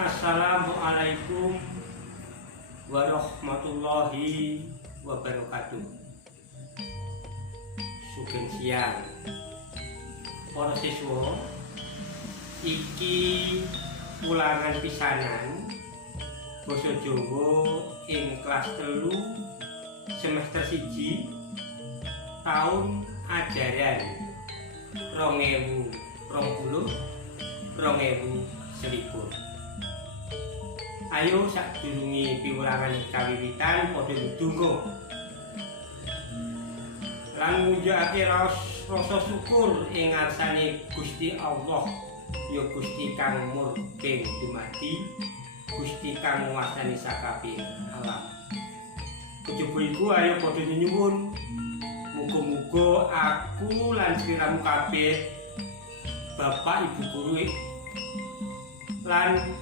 Assalamualaikum warahmatullahi wabarakatuh. Sugeng siang para siswa, iki ulangan pisanan basa Jawa ing kelas 3 semester 1 tahun ajaran 2020-2021. Ayo sadurunge piwulangan kawiwitan padha ndonga lan munjukake rasa syukur ing ngarsane Gusti Allah, ya Gusti kang murbeng dumadi, Gusti kang nguwasani sakabeh alam. Kejaba iku ayo padha nyuwun muga-muga aku lan sliramu kabeh, Bapak Ibu guru lan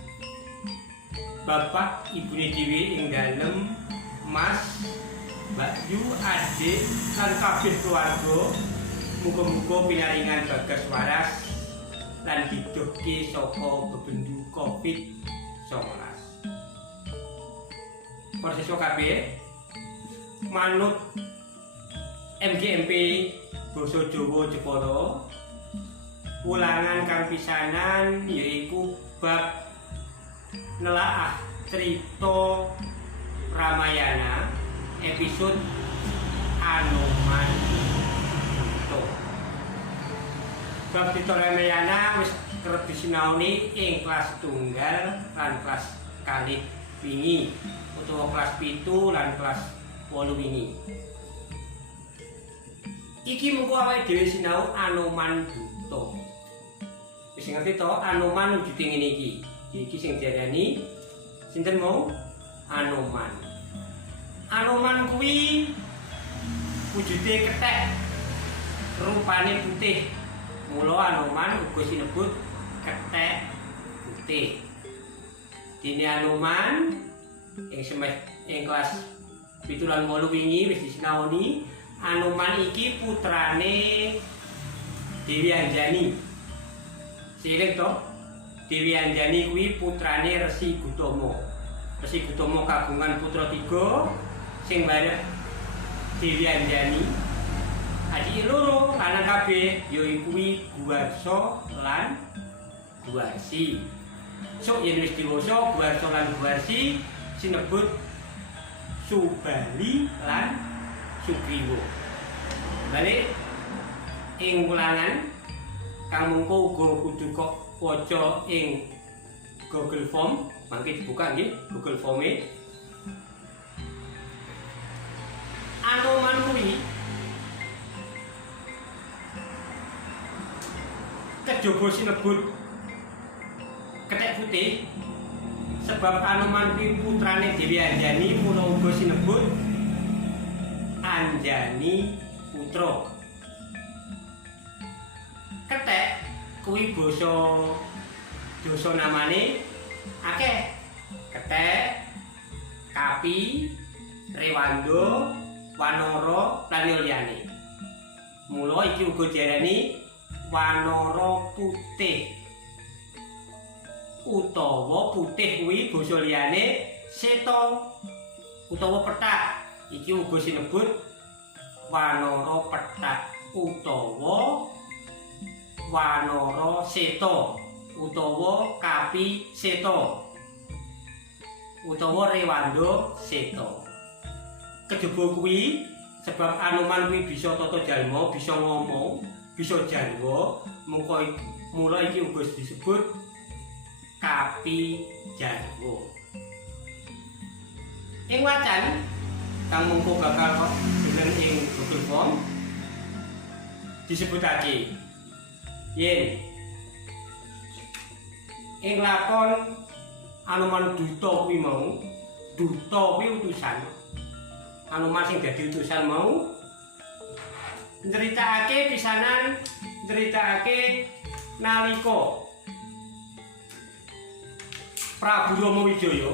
Bapak Ibune dhewe ing dalem, Mas, Mbak Yu, adik lan kabeh keluarga, muga-muga pinaringan bagas waras lan didohke saka bebendu Covid-19. Para siswa kabeh, manut MGMP Basa Jawa Jepara, ulangan kang pisanan yaiku bab nelaah cerita Ramayana episode Anoman Buto. Bab cerita Ramayana wis kerep disinaoni ing kelas tunggal lan kelas kalih wingi, utawa kelas 7 lan kelas 8 wingi. Iki mengko awake dhewe sinau Anoman Buto. Wis ngerti to Anoman wujute ngene iki. Iki sing diarani sinten mau Anoman. Anoman kuwi wujude kethek, rupane putih. Mula Anoman uga sinebut kethek putih. Dene Anoman ing kelas 7 lan 8 wingi wis disinaoni. Anoman iki putrane Dewi Anjani. Sireng to? Dewi Anjani kuwi putrane Resi Gutama. Resi Gutama kagungan putra 3 sing bareng Dewi Anjani. Adik loro lanang kabeh yaiku Guwarsa lan Guwarsi. Sok yen wis dewasa Guwarsa lan Guwarsi sinebut Subali lan Sugriwa. Balik ing ulangan kang mengko uga kudu kok waca ing Google Form, mangke dibuka nggih Google Form-e. Anoman kuwi kejaba sinebut kethek putih sebab Anoman kuwi putrane Dewi Anjani, mula uga sinebut Anjani Putra. Kethek kuwi basa namane akeh. Kethek, Kapi, Rewanda, Wanara lan liyane. Mula iki uga diarani Wanara putih. Utawa putih kuwi basa liyane Seta utawa pethak. Iki uga sinebut Wanara pethak utawa Wanara Seta utawa Kapi Seta utawa Rewanda Seta. Kejaba kuwi sebab Anoman kuwi bisa tata jalma, bisa ngomong, bisa jarwa, mula iki uga disebut Kapi Jarwa. Ing wacan kang mengko bakal jeneng ing Google Form disebutake yen ing lakon Anoman Duta kuwi mau, duta kuwi utusan. Anoman sing dadi utusan mau nyeritakake pisanan, nyeritakake nalika Prabu Rama Wijaya.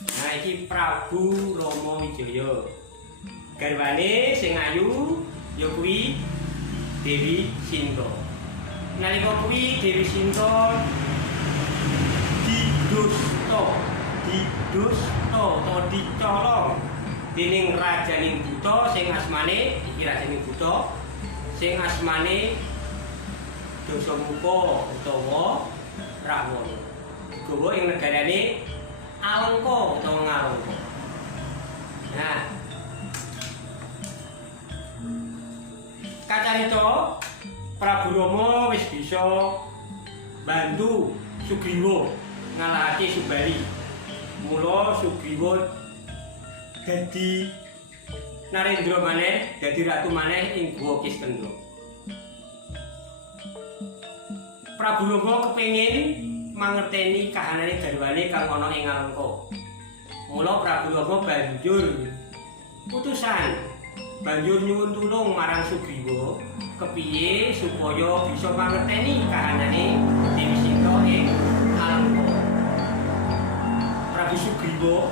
Nah iki Prabu Rama Wijaya. Garwane sing ayu ya kuwi Dewi Sinta. Nalika kuwi Dewi Sinta didusta utawa dicolong dening rajaning buta sing asmane iki rajaning buta sing asmane Dasamuka utawa Rahwana. Digawa ing negarane Alengka utawa Ngalengka. Nah, kacarita Prabu Rama wis bisa bantu Sugriwa ngalahake Subali. Mula Sugriwa dadi Narendra maneh, dadi ratu maneh ing Guwa Kiskendha. Prabu Rama kepengin mangerteni kahanane garwane kang ana ing Alengka. Mula Prabu Rama banjur nyuwun tulung marang Sugriwa kepiye supaya bisa mangerteni kahanane Dewi Sinta ing Alengka. Prabu Sugriwa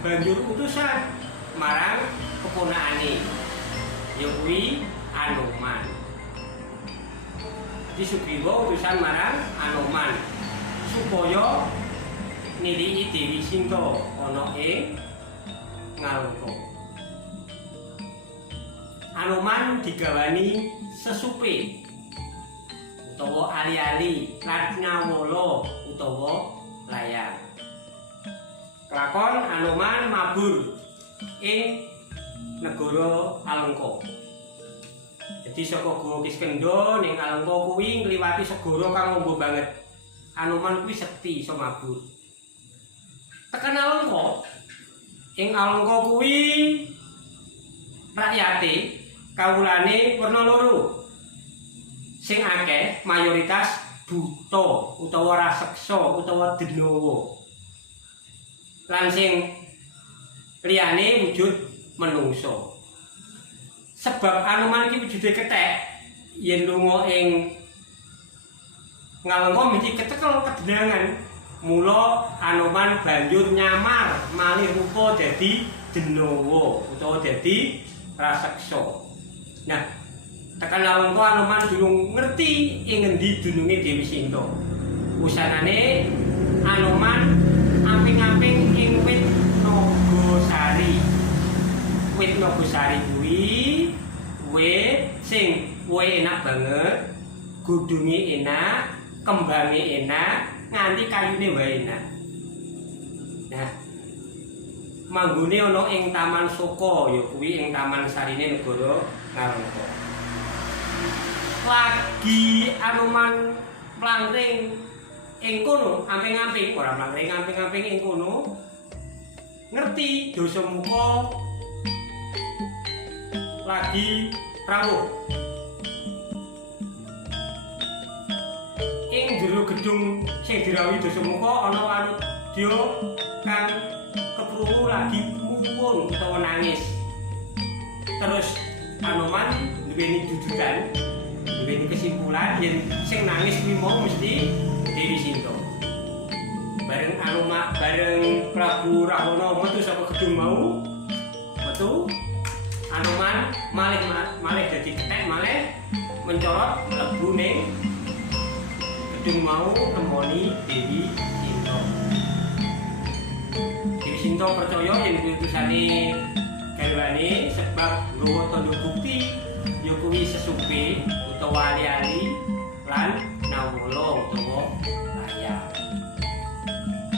banjur utusan marang keponakane ya kuwi Anoman. Di Sugriwa utusan marang Anoman supaya niliki Dewi Sinta ana ing Ngalengka. Anoman digawani sesupe utawa ali-ali lan nyawala utawa layang. Kelakon Anoman mabur ing negara Alengka. Jadi saka Guwa Kiskendha ning Alengka kuwi ngliwati segara kang amba banget. Anoman kuwi sekti iso mabur. Tekan Alengka. Ing Alengka kuwi rakyate kawulane werna loro. Sing akeh mayoritas buta utawa raseksa utawa denawa. Lan sing liyane wujud menungso. Sebab Anoman iki wujude kethek, yen lunga ing Ngalengka mesti kecekel kedenangan. Mula Anoman banjur nyamar malih rupa dadi denawa utawa dadi raseksa. Nah, tekan Alengka Anoman durung ngerti ing ngendi dununge Dewi Sinta. Usanane Anoman amping-amping ing wit Nagasari. Wit Nagasari kuwi wit sing wohe enak banget, godhonge enak, kembange enak, nganti kayune wae enak. Nah, manggone ana ing Taman Soka ya kuwi ing taman sarine negara Ngalengka. Lagi Anoman mlangring ing kono amping-amping, ora mlangring amping-amping ing kono, ngerti Dasamuka lagi rawuh ing jero gedung sing dirawuhi Dasamuka ana wanudya kang keprungu lagi muwun utawa nangis. Terus Anoman duweni dudukan, duweni kesimpulan yen sing nangis kuwi mau mesti Dewi Sinta. Bareng Prabu Rahwana metu saka gedung mau, metu Anoman malih dadi kethek malih mencolot mlebu ning gedung mau nemoni Dewi Sinta. Dewi Sinta percaya yen kuwi utusane garwane sebab nggawa tandha bukti ya kuwi sesupe utawa ali-ali lan nawala utawa layang.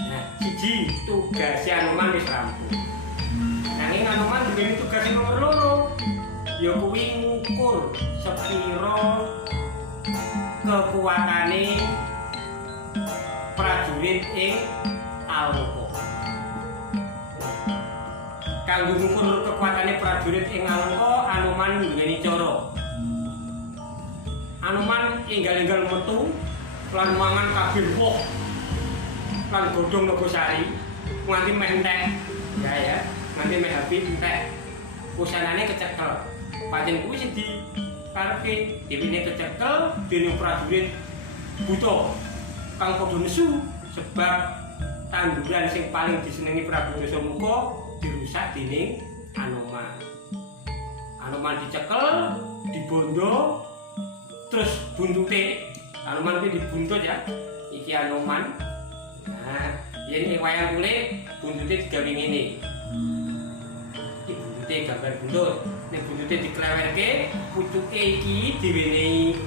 Nah, siji tugas Anoman wis rampung. Nanging Anoman duweni tugas sing nomor loro, ya kuwi ngukur sepira kekuatane prajurit ing Alengka. Kanggo ngukur kekuatane prajurit ing Alengka, Anoman duweni cara. Anoman enggal-enggal metu lan mangan kabeh woh lan godhong Nagasari nganti meh entek. Ya, nganti meh habis entek. Usanane kecekel. Pancen kuwi sing dikarepe dewine kecekel dening prajurit buta kang padha nesu sebab tanduran sing paling disenengi Prabu Dasamuka dirusak dening Anoman. Anoman dicekel, dibondo, terus buntute Anoman kuwi dibuntut ya. Iki Anoman. Nah, Yen ing wayang kulit buntute digawe ngene. Iki buntute gambar buntut. Nek buntute diklewerke, pucuke iki diwenehi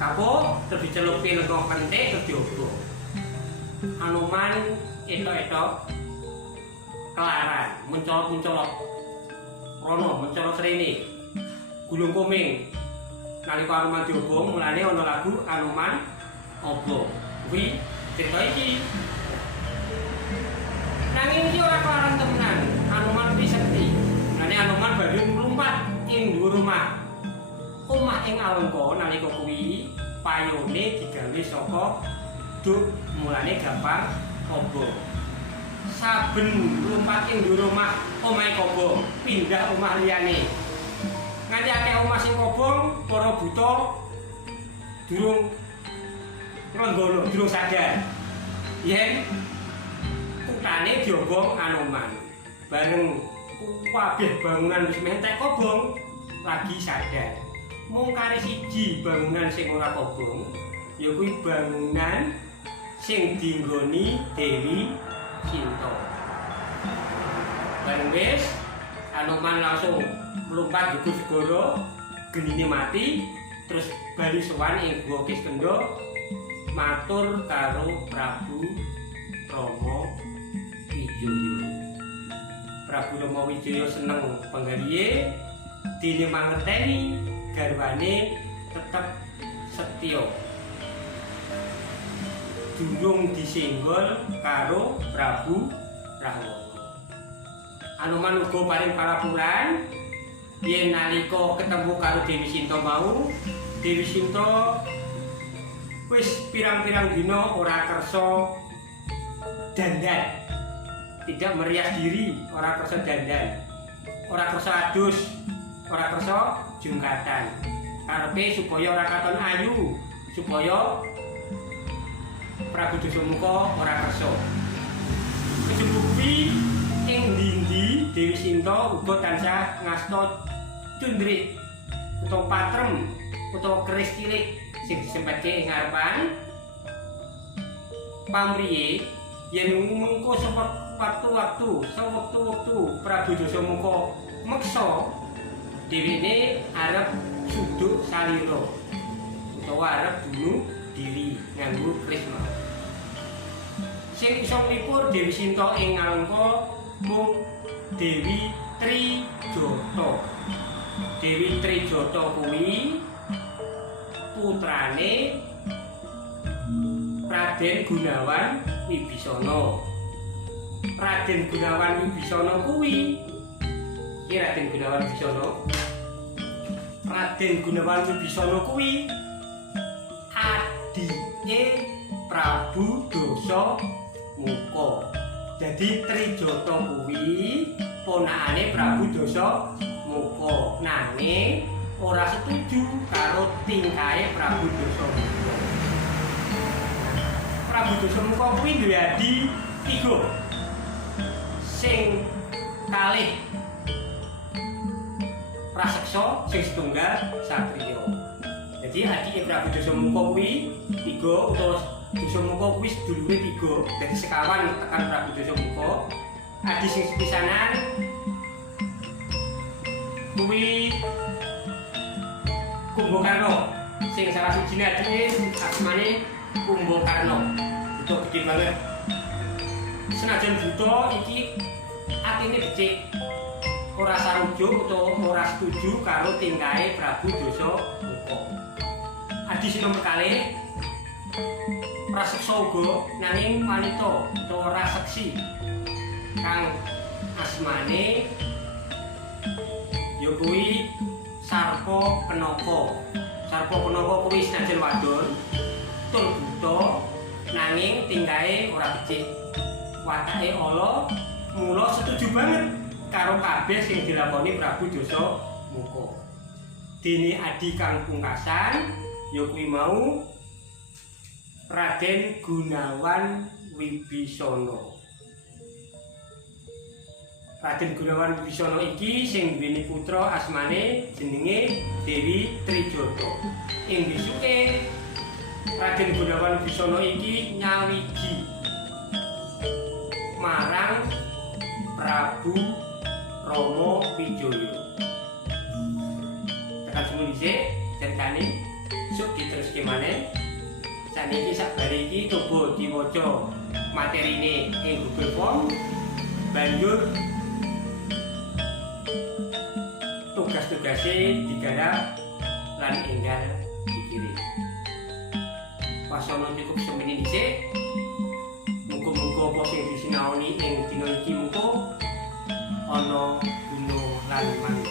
kapuk terus dicelupi lenga kentik terus diobong. Anoman etok-etok kelaran, mencolot-mencolot. Rono mencolot rene. Gulung koming. Nalika Anoman diobong, mulane ana lagu Anoman obong. Kuwi cerita iki. Nanging iki ora kelaran temenan. Anoman kuwi sekti. Mulane Anoman banjur mlumpat ing dhuwur omah. Omah ing Alengka nalika kuwi payone digawe saka duk, mulane gampang kobong. Saben mlumpat ing dhuwur omah, omahe kobong, pindah omah liyane. Nganti akeh omah sing kobong, para buta durung nglenggolo, durung sadar yen kutane diobong Anoman. Bareng kabeh bangunan wis mentek kobong, lagi sadar. Mung kare siji bangunan sing ora kobong, ya kuwi bangunan sing dinggoni Dewi Sinta. Bareng wis Anoman langsung mlumpat jugur segara, genine mati, terus bali sowan ing Guwa Kiskendha matur karo Prabu Rama Wijaya. Prabu Rama Wijaya seneng penggalihe, dene mangerteni garwane tetep setya. Durung disenggol karo Prabu Rahwana. Anoman uga paring parapuran yen nalika ketemu karo Dewi Sinta mau, Dewi Sinta wis pirang-pirang dina ora kersa dandan. Tidak merias diri, ora kersa dandan. Ora kersa adus, ora kersa jungkatan. Karepe supaya ora katon ayu, supaya Prabu Dasamuka ora kersa. Kejebuki ing ndi-ndi Dewi Sinta uga tansah ngasta cundrik utawa patrem utawa keris cilik sing disempetke ing ngarepan pamriye yen mengko sewektu-wektu Prabu Dasamuka meksa dheweke arep suduk salira utawa arep bunuh diri nganggo keris mau. Sing iso nglipur Dewi Sinta ing Alengka mung Dewi Trijata. Dewi Trijata kuwi putrane Raden Gunawan Wibisana. Raden Gunawan Wibisana kuwi Raden Gunawan Wibisana. Raden Gunawan Wibisana kuwi adike Prabu Dasamuka. Jadi Trijata kuwi ponakane Prabu Dasamuka, nanging ora setuju karo tingkahe Prabu Dasamuka. Prabu Dasamuka kuwi duwe adi 3. Sing kalih praseksa, sing setunggal satriya. Jadi adike Prabu Dasamuka kuwi 3 utawa Dasamuka kuwi sedulure 3, dadi sekawan tekan Prabu Dasamuka. Adi sing sepisanan kuwi Kumbakarna, sing salah sijine adike asmane Kumbakarna. Buta gede banget. Senajan buta iki atine becik, ora sarujuk utawa ora setuju karo tingkahe Prabu Dasamuka. Adi sing nomor kalih praseksa uga nanging wanita utawa raseksi kang asmane ya kuwi Sarpa Penaka. Sarpa Penaka kuwi senajan wadon tur buta nanging tingkahe ora becik, watake ala, mula setuju banget karo kabeh sing dilakoni Prabu Dasamuka. Dene adi kang pungkasan ya kuwi mau Raden Gunawan Wibisana. Raden Gunawan Wibisana iki sing duweni putra asmane jenenge Dewi Trijata. Ing besuke Raden Gunawan Wibisana iki nyawiji Tomo Wijoyo. Tekan semono dhisik ceritane sok diteruske maneh. Saniki sakbare iki coba diwaca materine ing Google Form, banjur tugas-tugasé digarap lan enggal dikirim. Pasono cukup semene dhisik. Muga-muga apa sing disinaoni ing dina iki muga ana guna lan manfaat.